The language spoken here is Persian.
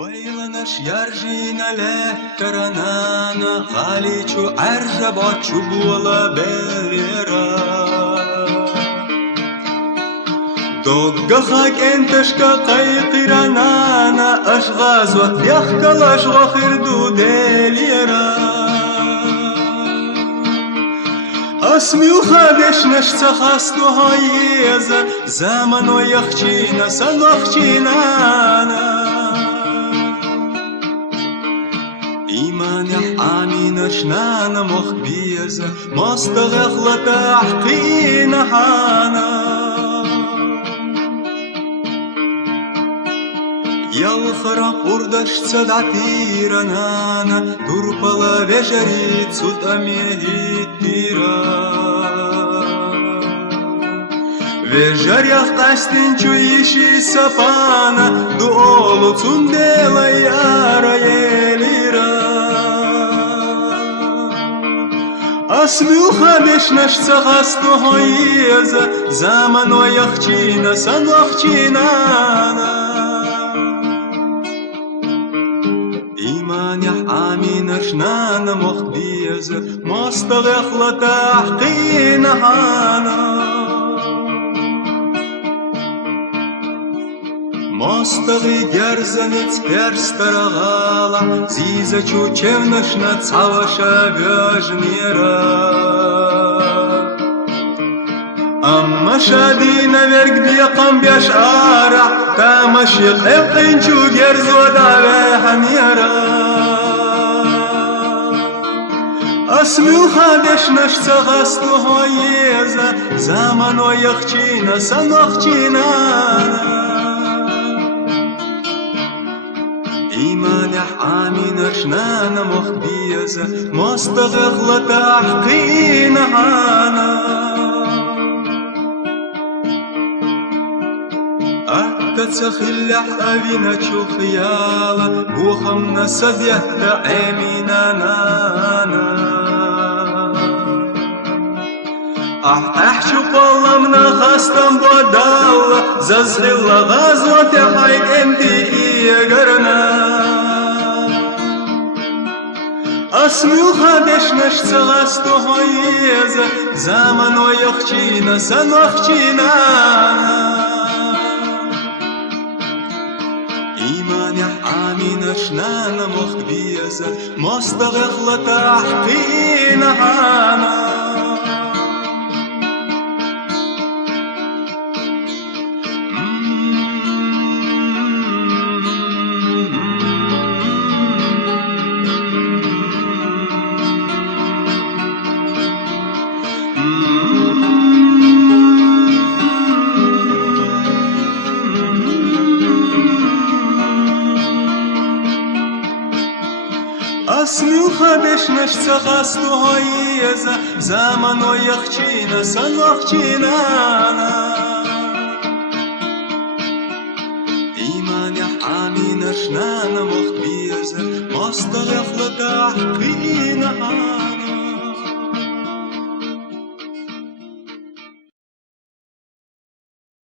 Ойланыш яржинале таранана Галичу аржабачу була бера Доггаха кенташка кайқиранана Ашғазват яхкалаш вахирду делера Асмилха дешнаш цахасту хаеза Замано яхчина санахчинана إيمانح آمين شنانا مخبيزة مستغخلة تحقين حانا يالخرا قردش صدعتيرانانا تربلا بجريت سود أميهي تيرا Вежарях тастин чуиши сапана Дуолу цундела яра елира Асмилха бешнаш цагасту хоиза Замано яхчина санахчинана إيمانح آمينش نانا مخبيزة مستغخلة تحقين حانا Мостовый герзанец перстарагала, Зиза чучевнашна цаваша вежнира. Амма шадина верг биякам бяшара, Тамаши қептинчу герзода вехамира. Асмилха дешнаш цагасту хоеза, Замано яхчина санахчинана. إيمانح آمين شنانا مخبيزة مستغخلة تحقين حانا أكتسخلح أبينا خيالا بوخمنا سبيت عيمينا نانا أحشو قلمنا خستم بدالا ززغلا غزوة حيك انتي إيقرنا أسموخا دشنش цагасту хоеза Замано яхчина санахчинана إيمانح آمين شنانا مخبيزة مستغخلة تحقين حانا Асмилха бешнаш цагасту хоеза Замано яхчина санахчинана إيمانح آمين شنانا مخبيزة مستغخلة تحقين حانا